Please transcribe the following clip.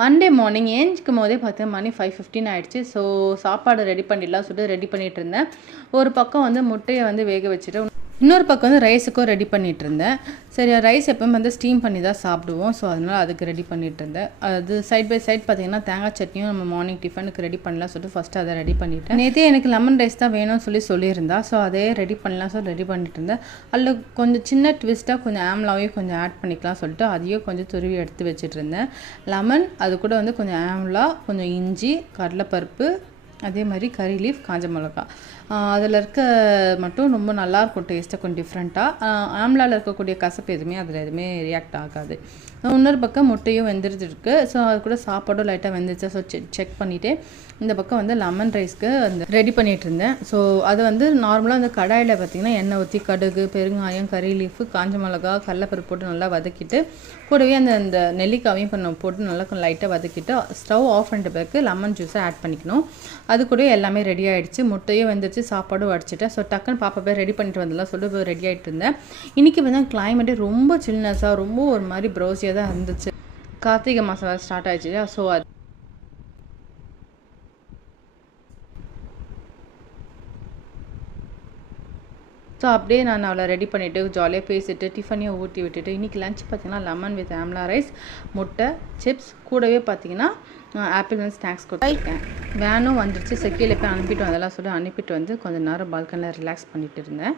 Monday morning ஏஞ்சிக்கும் போதே பார்த்தேன் மணி 5:15 ஆகிடுச்சு. ஸோ சாப்பாடு ரெடி பண்ணிடலாம் சொல்லிட்டு ரெடி பண்ணிகிட்டு இருந்தேன். ஒரு பக்கம் வந்து முட்டையை வந்து வேக வச்சுட்டு இன்னொரு பக்கம் வந்து ரைஸுக்கும் ரெடி பண்ணிகிட்டு இருந்தேன். சரி, ரைஸ் எப்போவும் வந்து ஸ்டீம் பண்ணி தான் சாப்பிடுவோம். ஸோ அதனால் அதுக்கு ரெடி பண்ணிகிட்டு இருந்தேன். அது சைட் பை சைட் பார்த்திங்கன்னா தேங்காய் சட்னியும் நம்ம மார்னிங் டிஃபனுக்கு ரெடி பண்ணலாம் சொல்லிட்டு ஃபஸ்ட்டு அதை ரெடி பண்ணிவிட்டேன். நேற்றே எனக்கு லெமன் ரைஸ் தான் வேணும்னு சொல்லியிருந்தா. ஸோ அதே ரெடி பண்ணலாம் சொல்லி ரெடி பண்ணிட்டு இருந்தேன். அதில் கொஞ்சம் சின்ன ட்விஸ்ட்டாக கொஞ்சம் ஆம்லாவையும் கொஞ்சம் ஆட் பண்ணிக்கலாம் சொல்லிட்டு அதையும் கொஞ்சம் துருவி எடுத்து வச்சுட்டு இருந்தேன். லெமன், அது கூட வந்து கொஞ்சம் ஆம்லா, கொஞ்சம் இஞ்சி, கடலைப்பருப்பு, அதே மாதிரி கறி லீஃப், காஞ்ச மிளகா, அதில் இருக்க மட்டும் ரொம்ப நல்லாயிருக்கும் டேஸ்ட்டாக, கொஞ்சம் டிஃப்ரெண்ட்டாக. ஆம்லாவில் இருக்கக்கூடிய கசப்பு அதில் எதுவுமே ரியாக்ட் ஆகாது. இன்னொரு பக்கம் முட்டையும் வெந்துருக்கு. ஸோ அது கூட சாப்பாடும் லைட்டாக வெந்துருச்சு. ஸோ செக் பண்ணிவிட்டு இந்த பக்கம் வந்து லெமன் ரைஸ்க்கு அந்த ரெடி பண்ணிகிட்டு இருந்தேன். ஸோ அது வந்து நார்மலாக அந்த கடாயில் பார்த்திங்கன்னா எண்ணெய் ஊற்றி கடுகு, பெருங்காயம், கறி லீஃபு, காஞ்ச மிளகா, கடலைப்பருப்பு போட்டு நல்லா வதக்கிட்டு கூடவே அந்த நெல்லிக்காவையும் கொஞ்சம் போட்டு நல்லா கொஞ்சம் லைட்டாக வதக்கிட்டு ஸ்டவ் ஆஃப் பண்ணிட்ட பிறகு லெமன் ஜூஸை ஆட் பண்ணிக்கணும். அது கூட எல்லாமே ரெடி ஆகிடுச்சு. முட்டையும் வந்துருச்சு, சாப்பாடும் வடிச்சிட்டேன். ஸோ டக்குன்னு பாப்பா போய் ரெடி பண்ணிட்டு வந்துடலாம் சொல்லிட்டு போய் ரெடி ஆகிட்டு இருந்தேன். இன்றைக்கி வந்து கிளைமேட்டே ரொம்ப சில்னஸாக, ரொம்ப ஒரு மாதிரி ப்ரௌசியாக தான் இருந்துச்சு. கார்த்திகை மாதம் வேறு ஸ்டார்ட் ஆகிடுச்சு. ஸோ அப்படியே நான் அவளை ரெடி பண்ணிவிட்டு ஜாலியாக பேசிவிட்டு டிஃபனையும் ஊட்டி விட்டுட்டு இன்றைக்கி லஞ்ச் பார்த்திங்கன்னா லெமன் வித் ஆம்லா ரைஸ், முட்டை, சிப்ஸ், கூடவே பார்த்திங்கன்னா ஆப்பிள் வந்து ஸ்நாக்ஸ் கொடுத்துருக்கேன். வேனும் வந்துடுச்சு. செக்கியில் போய் அனுப்பிட்டு அதெல்லாம் சொல்லி அனுப்பிட்டு வந்து கொஞ்சம் நேரம் பால்கனியில் ரிலாக்ஸ் பண்ணிகிட்டு இருந்தேன்.